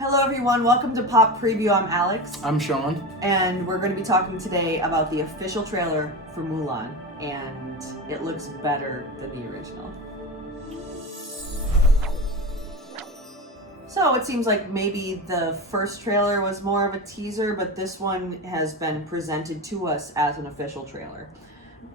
Hello everyone, welcome to Pop Preview. I'm Alex. I'm Sean. And we're going to be talking today about the official trailer for Mulan. And it looks better than the original. So it seems like maybe the first trailer was more of a teaser, but this one has been presented to us as an official trailer.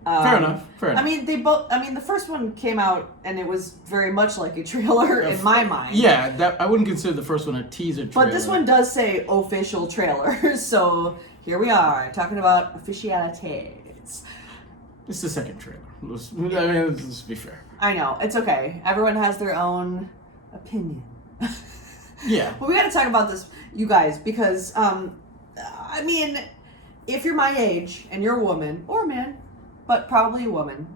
Fair enough. I mean, the first one came out and it was very much like a trailer in my mind. Yeah, I wouldn't consider the first one a teaser trailer. But this one does say official trailer, so here we are talking about officialities. It's the second trailer. Let's be fair. I know, it's okay. Everyone has their own opinion. Yeah. But we got to talk about this, you guys, because I mean, if you're my age and you're a woman or a man, but probably a woman,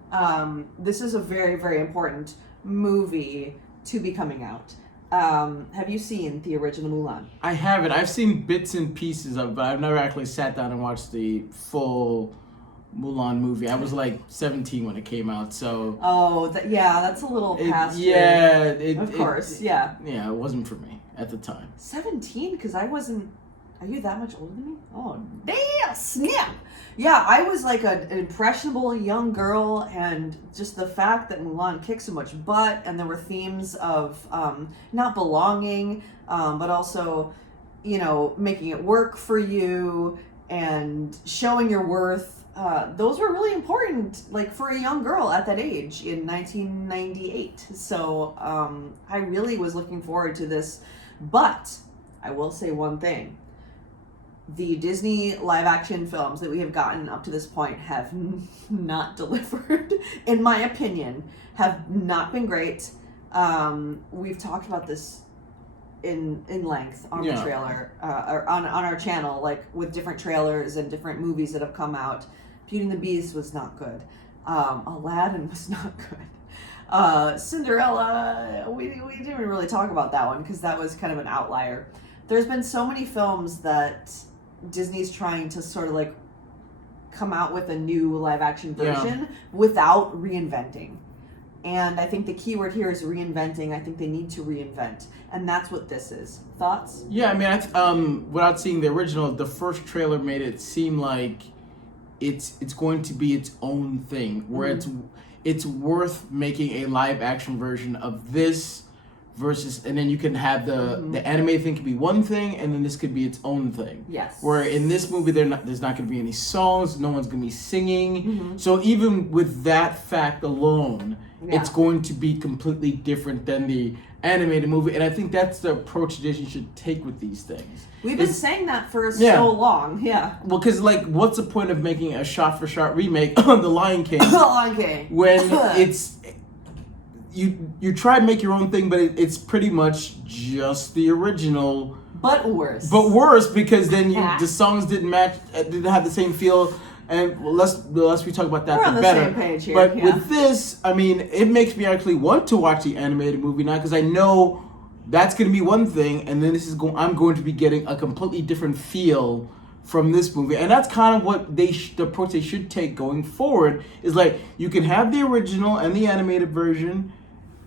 this is a very, very important movie to be coming out. Have you seen the original Mulan? I haven't. I've seen bits and pieces of it, but I've never actually sat down and watched the full Mulan movie. I was like 17 when it came out, so... Oh, that's a little past Yeah. Of course, yeah. Yeah, it wasn't for me at the time. 17? Because I wasn't... Are you that much older than me? Oh, damn, snap! Yeah, I was like an impressionable young girl, and just the fact that Mulan kicked so much butt, and there were themes of not belonging, but also, making it work for you, and showing your worth. Those were really important, like for a young girl at that age in 1998. So I really was looking forward to this, but I will say one thing. The Disney live-action films that we have gotten up to this point have not delivered, in my opinion, have not been great. We've talked about this in length on the trailer, or on our channel, like with different trailers and different movies that have come out. Beauty and the Beast was not good. Aladdin was not good. Cinderella, we didn't really talk about that one because that was kind of an outlier. There's been so many films that Disney's trying to sort of like come out with a new live action version without reinventing. And I think the key word here is reinventing. I think they need to reinvent. And that's what this is. Thoughts? Yeah, I mean, without seeing the original, the first trailer made it seem like it's going to be its own thing, where it's worth making a live action version of this versus, and then you can have the animated thing could be one thing, and then this could be its own thing. Yes. Where in this movie, there's not going to be any songs, no one's going to be singing. So even with that fact alone, it's going to be completely different than the animated movie, and I think that's the approach Disney should take with these things. We've been saying that for so long, Well, because like, what's the point of making a shot-for-shot remake on The Lion King? The Lion King. When it's... You try to make your own thing, but it's pretty much just the original. But worse. But worse, because then the songs didn't match, didn't have the same feel. And the less we talk about that, We're the better. on the same page here. But with this, I mean, it makes me actually want to watch the animated movie now, because I know that's going to be one thing, and then I'm going to be getting a completely different feel from this movie. And that's kind of what the approach they should take going forward, is like, you can have the original and the animated version,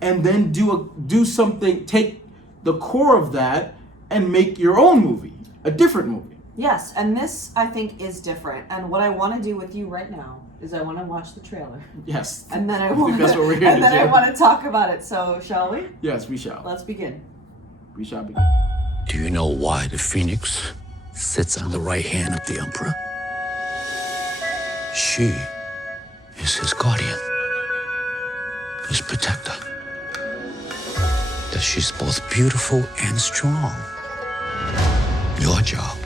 and then do something, take the core of that and make your own movie, a different movie. Yes, and this, I think, is different. And what I want to do with you right now is I want to watch the trailer. Yes. And then I think that's what we're here to do. I want to talk about it. So, shall we? Yes, we shall. Let's begin. We shall begin. Do you know why the Phoenix sits on the right hand of the Emperor? She is his guardian, his protector. That she's both beautiful and strong. Your job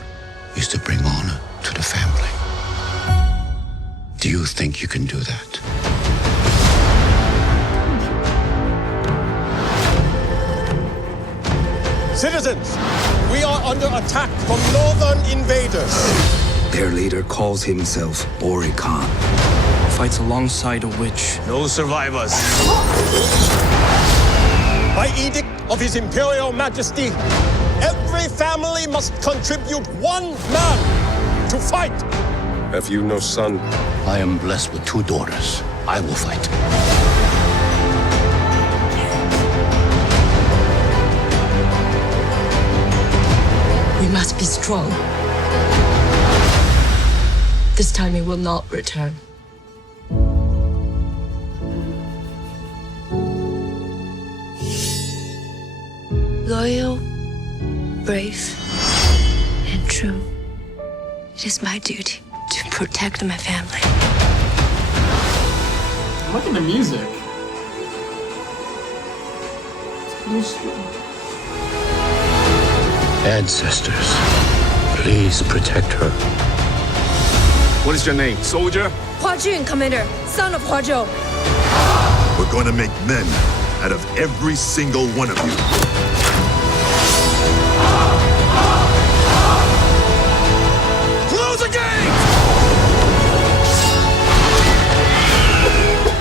is to bring honor to the family. Do you think you can do that? Citizens, we are under attack from northern invaders. Their leader calls himself Ori Khan. Fights alongside a witch. No survivors. By edict of His Imperial Majesty, every family must contribute one man to fight. Have you no son? I am blessed with 2 daughters. I will fight. We must be strong. This time he will not return. Loyal, brave, and true. It is my duty to protect my family. I'm liking the music. Ancestors, please protect her. What is your name, soldier? Hua Jun, Commander, son of Hua Zhou. We're going to make men out of every single one of you. Close the gate!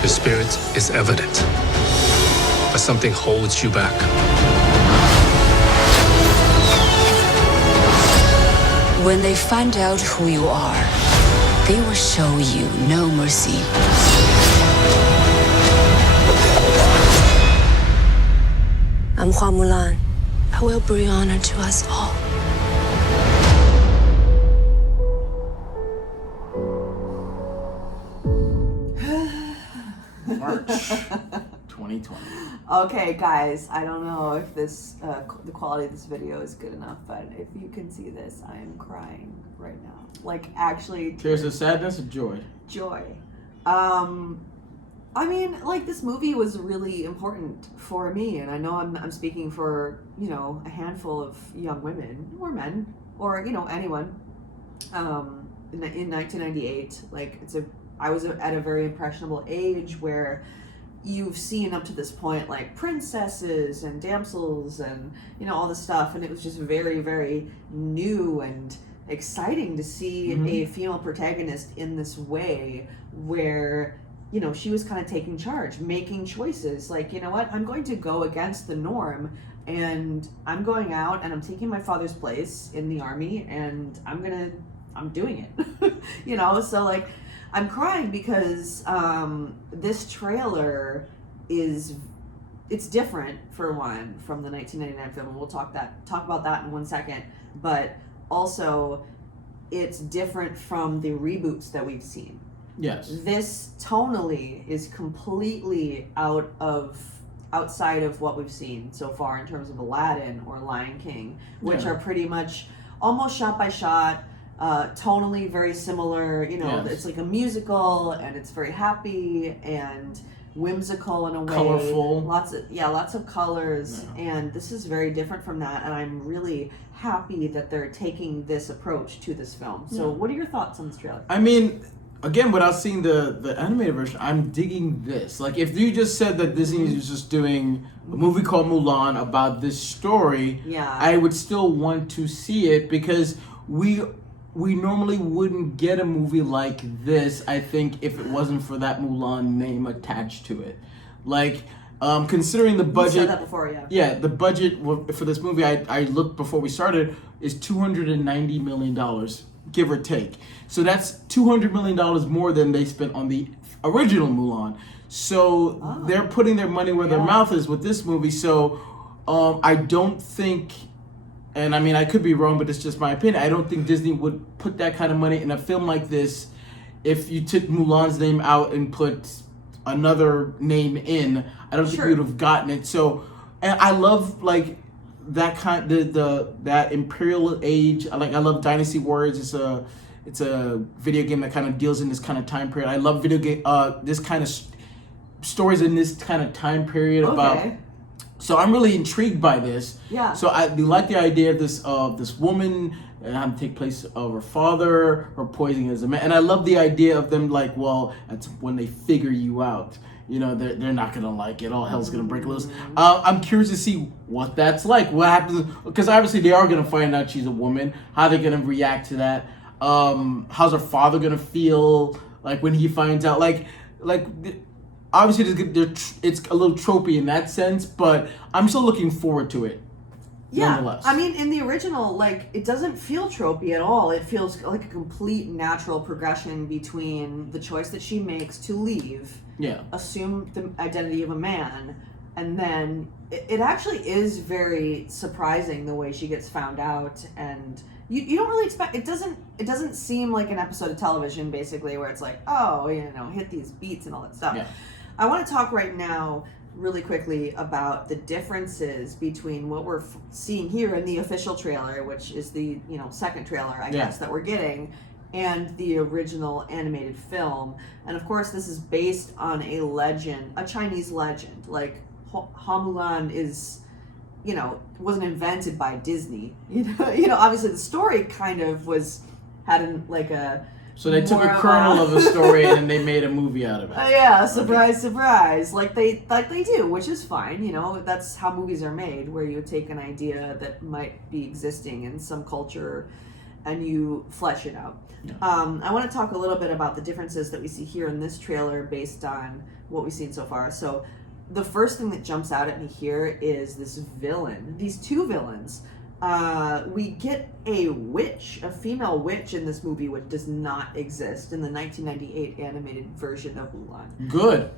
The spirit is evident, but something holds you back. When they find out who you are, they will show you no mercy. I'm Hua Mulan. I will bring honor to us all. March 2020. Okay, guys, I don't know if this the quality of this video is good enough, but if you can see this, I am crying right now. Like, actually, Tears of sadness or joy? joy. I mean, like, this movie was really important for me, and I know I'm speaking for, you know, a handful of young women or men or, you know, anyone. In 1998, like, I was at a very impressionable age where you've seen up to this point like princesses and damsels and, you know, all this stuff, and it was just very, very new and exciting to see a female protagonist in this way where, you know, she was kind of taking charge, making choices like, you know what, I'm going to go against the norm, and I'm going out and I'm taking my father's place in the army, and I'm doing it. You know, so like, I'm crying because this trailer it's different, for one, from the 1999 film, and we'll talk about that in 1 second, but also it's different from the reboots that we've seen. Yes. This tonally is completely outside of what we've seen so far in terms of Aladdin or Lion King, which are pretty much almost shot by shot, tonally very similar. You know, Yes. it's like a musical, and it's very happy and whimsical in a way. Colorful. Lots of colors, and this is very different from that, and I'm really happy that they're taking this approach to this film. So what are your thoughts on this trailer? I mean, again, without seeing the animated version, I'm digging this. Like, if you just said that Disney is just doing a movie called Mulan about this story, I would still want to see it, because we normally wouldn't get a movie like this, I think, if it wasn't for that Mulan name attached to it. Like, considering the budget... You said that before, yeah. Yeah, the budget for this movie, I looked before we started, is $290 million, give or take. So that's $200 million more than they spent on the original Mulan. So they're putting their money where their mouth is with this movie. So I don't think... And I mean, I could be wrong, but it's just my opinion. I don't think Disney would put that kind of money in a film like this if you took Mulan's name out and put another name in. I don't think we would have gotten it. So, and I love like that kind, that imperial age. I love Dynasty Warriors. It's a video game that kind of deals in this kind of time period. I love this kind of stories in this kind of time period about. So I'm really intrigued by this. Yeah. So I like the idea of this woman and having to take place of her father, her poisoning as a man, and I love the idea of them like, well, that's when they figure you out. You know, they're not gonna like it. All hell's gonna break loose. I'm curious to see what that's like. What happens? Because obviously they are gonna find out she's a woman. How are they gonna react to that? How's her father gonna feel like when he finds out? Like. Obviously, it's a little tropey in that sense, but I'm still looking forward to it. Yeah, nonetheless. I mean, in the original, like, it doesn't feel tropey at all. It feels like a complete natural progression between the choice that she makes to leave, assume the identity of a man, and then it actually is very surprising the way she gets found out, and you don't really expect, it doesn't seem like an episode of television basically where it's like, oh, hit these beats and all that stuff. Yeah. I want to talk right now really quickly about the differences between what we're seeing here in the official trailer, which is the second trailer I guess that we're getting, and the original animated film. And of course this is based on a legend, a Chinese legend. Like Mulan is, wasn't invented by Disney. Obviously the story kind of so they took a kernel of a story and then they made a movie out of it. Yeah, surprise, like they do, which is fine. That's how movies are made, where you take an idea that might be existing in some culture and you flesh it out. Yeah. I want to talk a little bit about the differences that we see here in this trailer based on what we've seen so far. So the first thing that jumps out at me here is this villain, these two villains. We get a witch, a female witch in this movie, which does not exist in the 1998 animated version of Mulan. Good.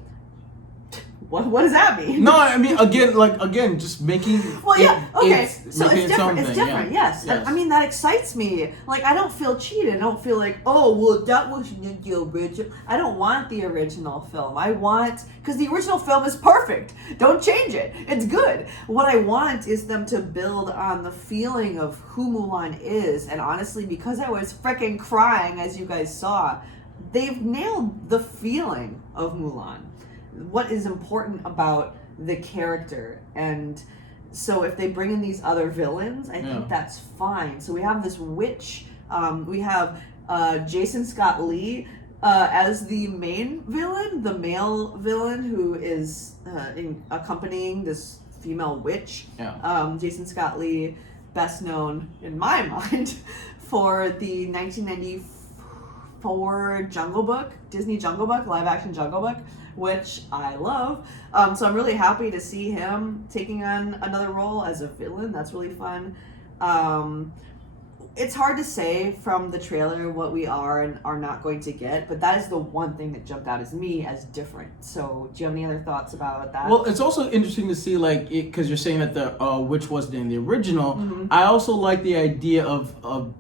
What does that mean? No, I mean, again, just making. Well, yeah, okay. So it's different. It's different, yes. I mean, that excites me. Like, I don't feel cheated. I don't feel like, oh, well, that wasn't the original. I don't want the original film. Because the original film is perfect. Don't change it. It's good. What I want is them to build on the feeling of who Mulan is. And honestly, because I was freaking crying, as you guys saw, they've nailed the feeling of Mulan. What is important about the character. And so if they bring in these other villains, I think that's fine. So we have this witch. We have Jason Scott Lee as the main villain, the male villain who is accompanying this female witch. Jason Scott Lee, best known in my mind for the 1994 Jungle Book, Disney Jungle Book, live action Jungle Book, which I love. So I'm really happy to see him taking on another role as a villain. That's really fun. It's hard to say from the trailer what we are and are not going to get, but that is the one thing that jumped out as me as different. So do you have any other thoughts about that? Well, it's also interesting to see, like, because you're saying that the witch wasn't in the original. Mm-hmm. I also like the idea of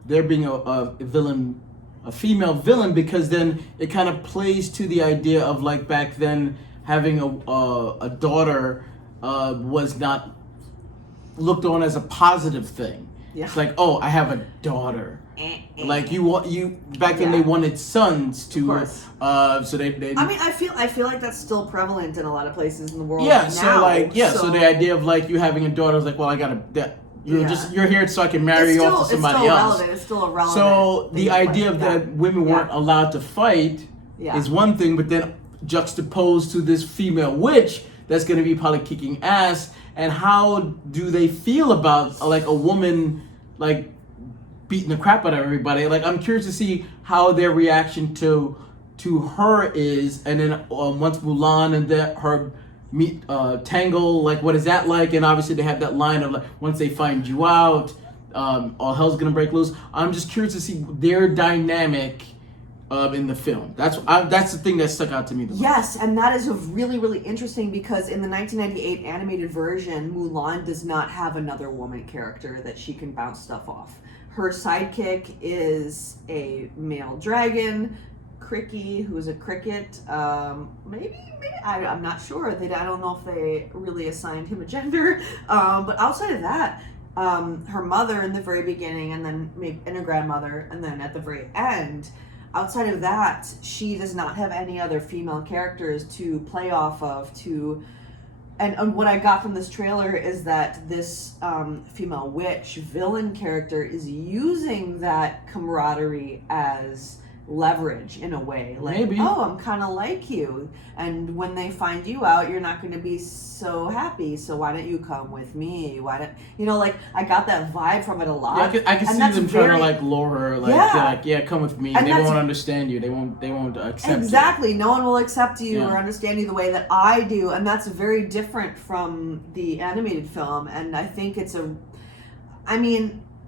there being a villain, a female villain, because then it kind of plays to the idea of, like, back then having a daughter was not looked on as a positive thing. Yeah. It's like, oh, I have a daughter. Like you back then they wanted sons to so they I mean, I feel like that's still prevalent in a lot of places in the world. Yeah, now, so the idea of like you having a daughter is like, well, I got you're here so I can marry you off to somebody else. It's still irrelevant. So the idea of that women weren't allowed to fight is one thing, but then juxtaposed to this female witch that's going to be probably kicking ass, and how do they feel about like a woman like beating the crap out of everybody? Like, I'm curious to see how their reaction to her is, and then once Mulan and her meet Tangle, like what is that like? And obviously they have that line of like, once they find you out, all hell's gonna break loose. I'm just curious to see their dynamic in the film. That's the thing that stuck out to me the most. Yes, and that is really, really interesting, because in the 1998 animated version, Mulan does not have another woman character that she can bounce stuff off. Her sidekick is a male dragon, Cricky, who is a cricket. Maybe I'm not sure. I don't know if they really assigned him a gender. But outside of that, her mother in the very beginning, and then her grandmother, and then at the very end. Outside of that, she does not have any other female characters to play off of. And what I got from this trailer is that this female witch villain character is using that camaraderie as leverage in a way. Like, maybe. Oh, I'm kind of like you, and when they find you out, you're not going to be so happy, so why don't you come with me? Why don't like, I got that vibe from it a lot. Yeah, I can see them trying to like lure her, like, come with me. And they won't understand you. They won't accept you. Exactly. No one will accept you or understand you the way that I do, and that's very different from the animated film. And I think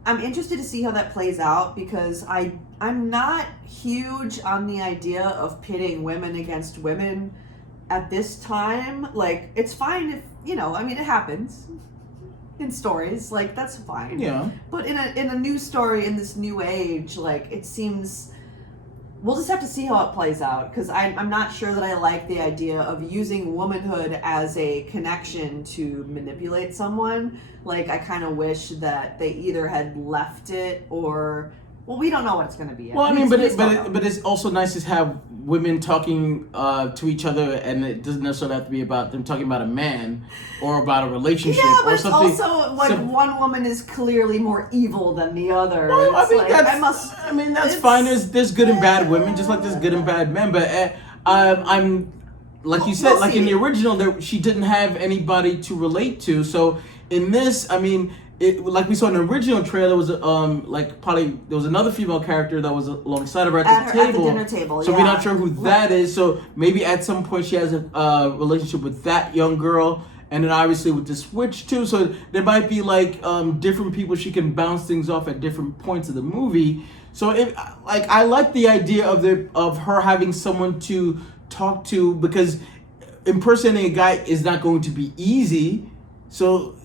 I'm interested to see how that plays out, because I'm not huge on the idea of pitting women against women at this time, like, it's fine if, you know, I mean, it happens in stories, like, that's fine. Yeah. But in a new story, in this new age, like, it seems, we'll just have to see how it plays out, because I'm not sure that I like the idea of using womanhood as a connection to manipulate someone. Like, I kind of wish that they either had left it or, well, we don't know what it's going to be yet. Well, I mean, but it's also nice to have women talking to each other, and it doesn't necessarily have to be about them talking about a man or about a relationship yeah, but or it's something. also like one woman is clearly more evil than the other. Well, I It's mean, like, that's fine. There's good and bad women, just like there's good and bad men. But I'm like you said, like in the original, she didn't have anybody to relate to. So in this, I mean, like we saw in the original trailer, was like probably there was another female character that was alongside of her at the dinner table. So we're not sure who that is. So maybe at some point she has a relationship with that young girl, and then obviously with the switch too. So there might be like different people she can bounce things off at different points of the movie. So I like the idea of her having someone to talk to, because impersonating a guy is not going to be easy. So,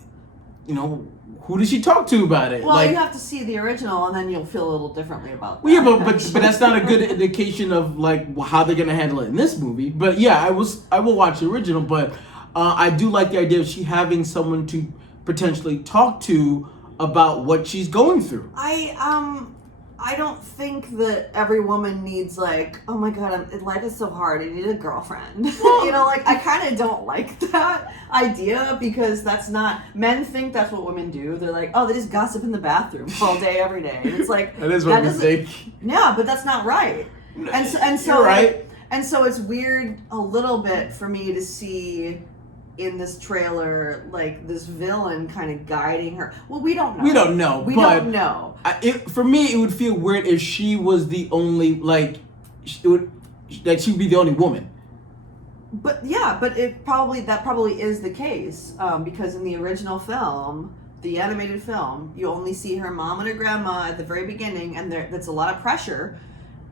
you know, who does she talk to about it? Well, you have to see the original, and then you'll feel a little differently about that. Well, yeah, but that's not a good indication of like how they're gonna handle it in this movie. But yeah, I will watch the original, but I do like the idea of she having someone to potentially talk to about what she's going through. I don't think that every woman needs, like, oh my god, life is so hard, I need a girlfriend. You know, like, I kind of don't like that idea, because that's not, men think that's what women do. They're like, oh, they just gossip in the bathroom all day, every day. And it's like, that is what we think. Yeah, but that's not right. And so you're right. And so it's weird a little bit for me to see in this trailer, like, this villain kind of guiding her. Well, we don't know. We don't know. For me, it would feel weird if she was the only, like, that she would be the only woman. But yeah, but that probably is the case, because in the original film, the animated film, you only see her mom and her grandma at the very beginning, and that's a lot of pressure,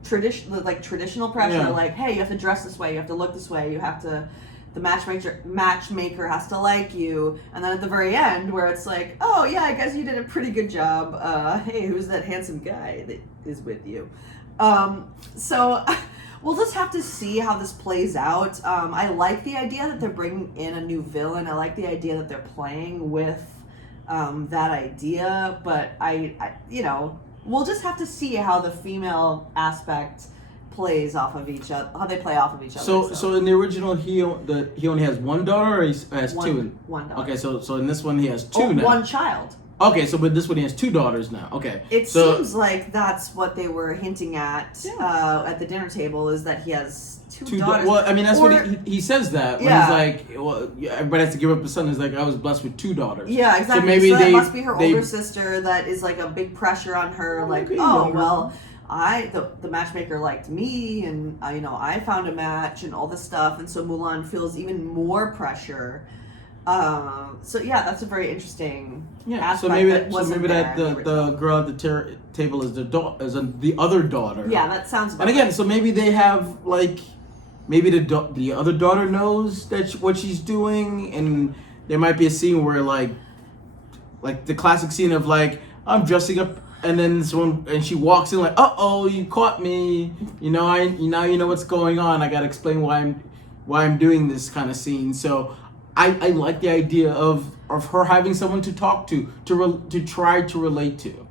traditional pressure, Yeah. like, hey, you have to dress this way, you have to look this way, you have to. The matchmaker has to like you, and then at the very end, where it's like, oh yeah, I guess you did a pretty good job. Hey, who's that handsome guy that is with you? So we'll just have to see how this plays out. I like the idea that they're bringing in a new villain. I like the idea that they're playing with that idea, but I you know, we'll just have to see how the female aspect plays off of each other, how they play off of each other. So in the original, he only has one daughter, or he has two? One daughter. Okay, so in this one he has two now. One child. Okay, so but this one he has two daughters now. Okay. It seems like that's what they were hinting at the dinner table, is that he has two daughters. Well, I mean, that's what he says that when Yeah. he's like, well, everybody has to give up a son. He's like, I was blessed with two daughters. Yeah, exactly. So maybe that must be her older sister. That is like a big pressure on her. Like, oh well. The matchmaker liked me, and you know, I found a match and all this stuff, and so Mulan feels even more pressure. So yeah, that's a very interesting aspect. So maybe the girl at the table is the other daughter. Yeah, that sounds. And again, so maybe they have like, maybe the other daughter knows what she's doing, and there might be a scene where like the classic scene of like, I'm dressing up. And then she walks in like, uh-oh, you caught me. You know, now you know what's going on. I gotta explain why I'm doing this kind of scene. So I like the idea of her having someone to talk to try to relate to.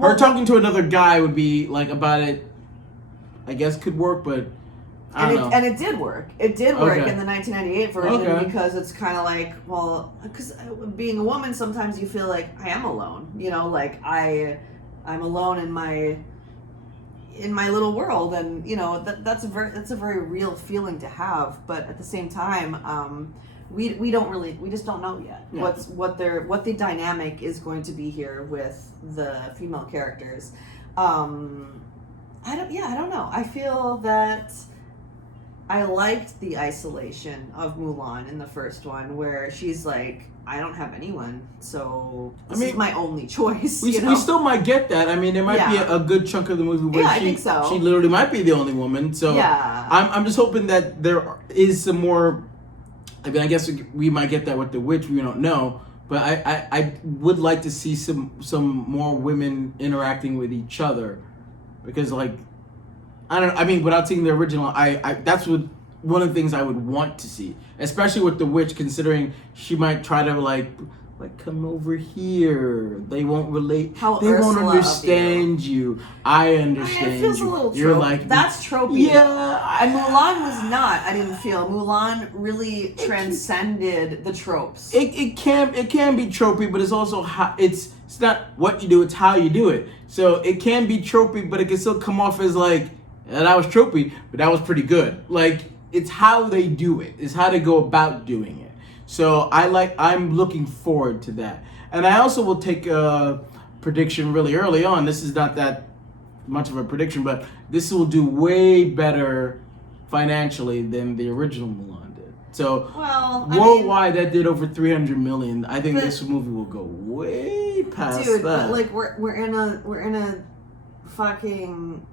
Her talking to another guy would be like about it, I guess could work, but I don't know. And it did work. It did work Okay. in the 1998 version Okay. because it's kind of like, well, because being a woman, sometimes you feel like I am alone. You know, like I'm alone in my little world, and you know that's a very real feeling to have. But at the same time, we just don't know yet what the dynamic is going to be here with the female characters. I don't know. I feel that I liked the isolation of Mulan in the first one, where she's like, I don't have anyone, so this is my only choice. We still might get that. I mean, there might be a good chunk of the movie where I think so. She literally might be the only woman. So I'm just hoping that there is some more. I mean, I guess we might get that with the witch. We don't know, but I would like to see some more women interacting with each other, because like I don't know. I mean, without seeing the original, I that's what one of the things I would want to see, especially with the witch, considering she might try to like come over here. They won't relate. They won't understand you. I understand. It feels a little trope. You're like, that's tropey. Yeah. And Mulan was not. I didn't feel Mulan really transcended the tropes. It can be tropey, but it's also how it's not what you do. It's how you do it. So it can be tropey, but it can still come off as like, that was tropey, but that was pretty good. Like, it's how they do it. It's how they go about doing it. So I'm looking forward to that. And I also will take a prediction really early on. This is not that much of a prediction, but this will do way better financially than the original Mulan did. So worldwide, that did over 300 million. I think this movie will go way past that. Dude, but like we're in a fucking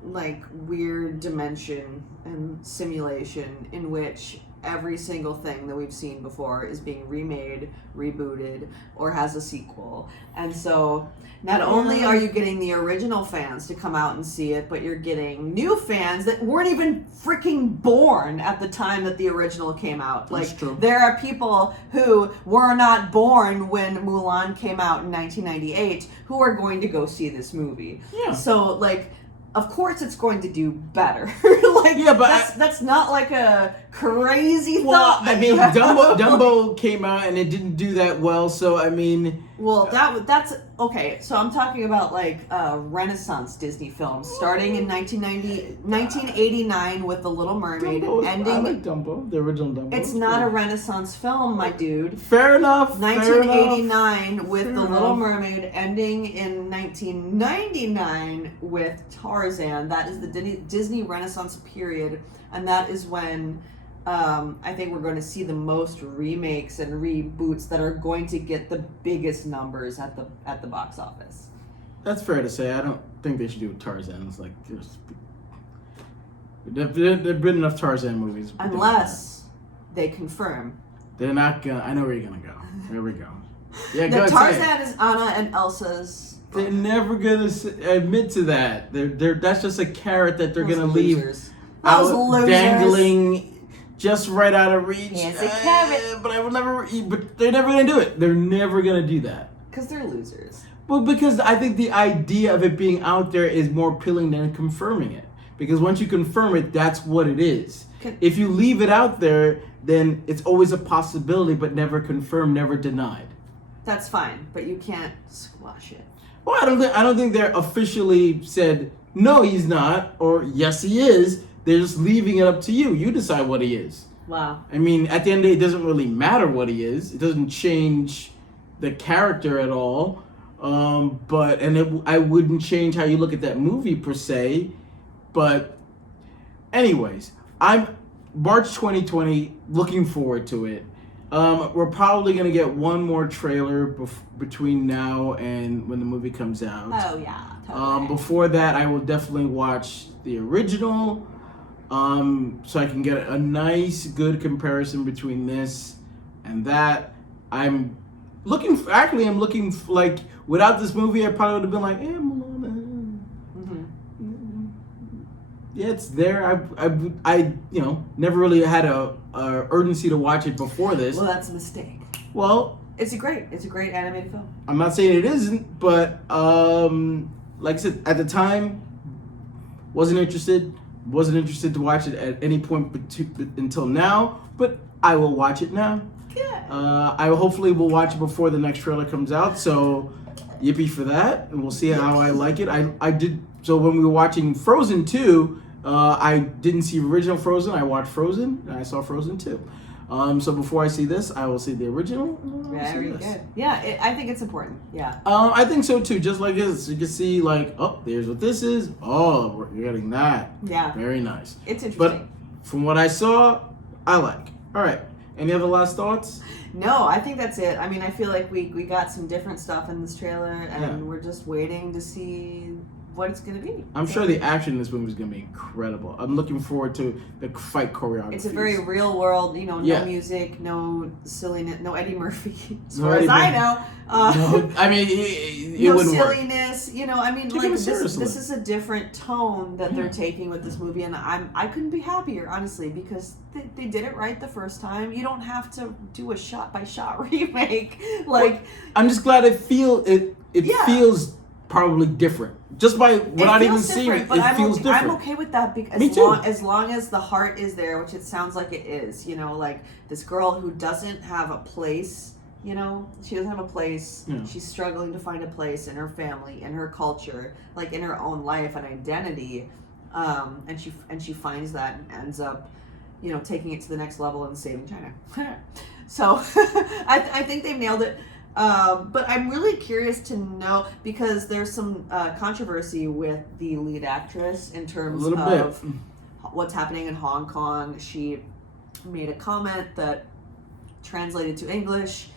like weird dimension and simulation in which every single thing that we've seen before is being remade, rebooted, or has a sequel. And so not only are you getting the original fans to come out and see it, but you're getting new fans that weren't even freaking born at the time that the original came out. Like, there are people who were not born when Mulan came out in 1998 who are going to go see this movie. Yeah. So, like, of course it's going to do better. Like, yeah, but that's not like a crazy thought. I mean, Dumbo came out and it didn't do that well, so I mean... Well, that's... Okay, so I'm talking about like Renaissance Disney films, starting in 1989 with The Little Mermaid, ending... I like Dumbo, the original Dumbo. It's not a Renaissance film, my dude. Fair enough. 1989 with The Little Mermaid, ending in 1999 with Tarzan. That is the Disney Renaissance period, and that is when I think we're going to see the most remakes and reboots that are going to get the biggest numbers at the box office. That's fair to say. I don't think they should do Tarzan. It's like there've been enough Tarzan movies. Unless they confirm. They're not gonna. I know where you're gonna go. Here we go. Yeah, go ahead. Tarzan is Anna and Elsa's. They're never gonna admit to that. They're that's just a carrot that they're gonna leave out dangling. Just right out of reach. It's a carrot. But I will never. But they're never gonna do it. They're never gonna do that. Because they're losers. Well, because I think the idea of it being out there is more appealing than confirming it. Because once you confirm it, that's what it is. If you leave it out there, then it's always a possibility, but never confirmed, never denied. That's fine, but you can't squash it. Well, I don't think they're officially said no, he's not, or yes, he is. They're just leaving it up to you. You decide what he is. Wow. I mean, at the end of the day, it doesn't really matter what he is. It doesn't change the character at all. I wouldn't change how you look at that movie per se. But anyways, I'm March 2020, looking forward to it. We're probably going to get one more trailer between now and when the movie comes out. Oh, yeah. Totally. Before that, I will definitely watch the original. So I can get a nice, good comparison between this and that. I'm looking like, without this movie, I probably would have been like, Mulan. Yeah, it's there. I never really had a urgency to watch it before this. Well, that's a mistake. Well, it's a great animated film. I'm not saying it isn't, but like I said, at the time, wasn't interested to watch it at any point until now, but I will watch it now. Good. I hopefully will watch it before the next trailer comes out, so yippee for that, and we'll see how I like it. I did, so when we were watching Frozen 2, I didn't see original Frozen, I watched Frozen, and I saw Frozen 2. So before I see this, I will see the original. Very good. Yeah, I think it's important. Yeah. I think so too. Just like this, you can see like, oh, there's what this is. Oh, you're getting that. Yeah. Very nice. It's interesting. from what I saw, I like. All right. Any other last thoughts? No, I think that's it. I mean, I feel like we got some different stuff in this trailer, and we're just waiting to see what it's going to be. I'm sure the action in this movie is going to be incredible. I'm looking forward to the fight choreography. It's a very real world, you know, no music, no silliness, no Eddie Murphy, as far as I know. No, I mean, it no wouldn't silliness, work. You know, I mean, like this is a different tone that they're taking with this movie, and I couldn't be happier, honestly, because they did it right the first time. You don't have to do a shot-by-shot remake. Like, I'm just glad it feels probably different. Just by without even seeing it, it feels different. I'm okay with that because as long as the heart is there, which it sounds like it is, you know, like this girl who doesn't have a place, you know, she doesn't have a place. Yeah. She's struggling to find a place in her family, in her culture, like in her own life and identity. And she finds that and ends up, you know, taking it to the next level and saving China. So I think they've nailed it. But I'm really curious to know, because there's some controversy with the lead actress in terms of what's happening in Hong Kong. She made a comment that translated to English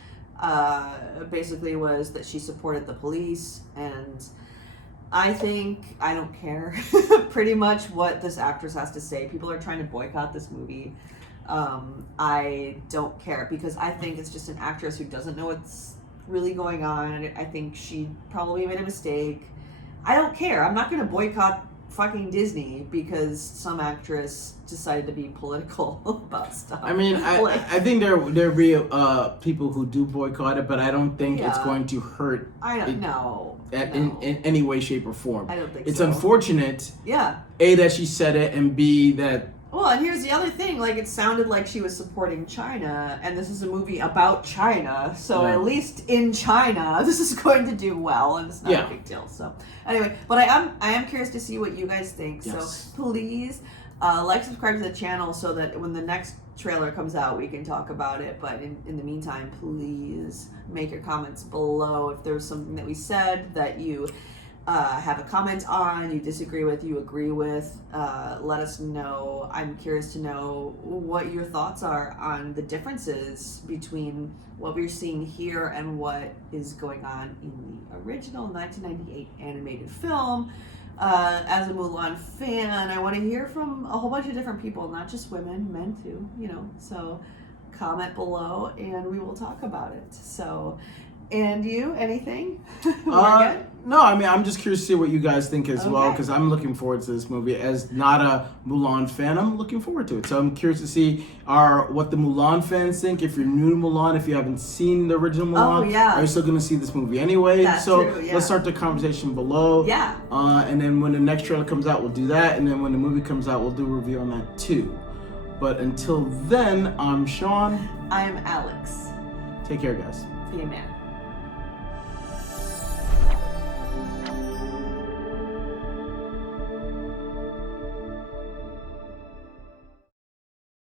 basically was that she supported the police, and I don't care pretty much what this actress has to say. People are trying to boycott this movie. I don't care, because I think it's just an actress who doesn't know what's really going on. I think she probably made a mistake. I don't care. I'm not going to boycott fucking Disney because some actress decided to be political about stuff. I mean, I think there be people who do boycott it, but I don't think it's going to hurt. I don't know. In any way, shape, or form. I don't think it's so. unfortunate. Yeah. A, that she said it, and B, that. Well, and here's the other thing, like, it sounded like she was supporting China, and this is a movie about China, so at least in China, this is going to do well, and it's not a big deal. So, anyway, but I am curious to see what you guys think, so please like, subscribe to the channel so that when the next trailer comes out, we can talk about it, but in the meantime, please make your comments below if there's something that we said that you have a comment on, you disagree with, you agree with, let us know. I'm curious to know what your thoughts are on the differences between what we're seeing here and what is going on in the original 1998 animated film. As a Mulan fan, I want to hear from a whole bunch of different people, not just women, men too, you know, so comment below and we will talk about it. So, and you, anything? No, I mean, I'm just curious to see what you guys think as well, because I'm looking forward to this movie. As not a Mulan fan, I'm looking forward to it. So I'm curious to see what the Mulan fans think. If you're new to Mulan, if you haven't seen the original Mulan, are you still going to see this movie anyway? That's true, let's start the conversation below. Yeah. And then when the next trailer comes out, we'll do that. And then when the movie comes out, we'll do a review on that too. But until then, I'm Sean. I am Alex. Take care, guys. Be a man.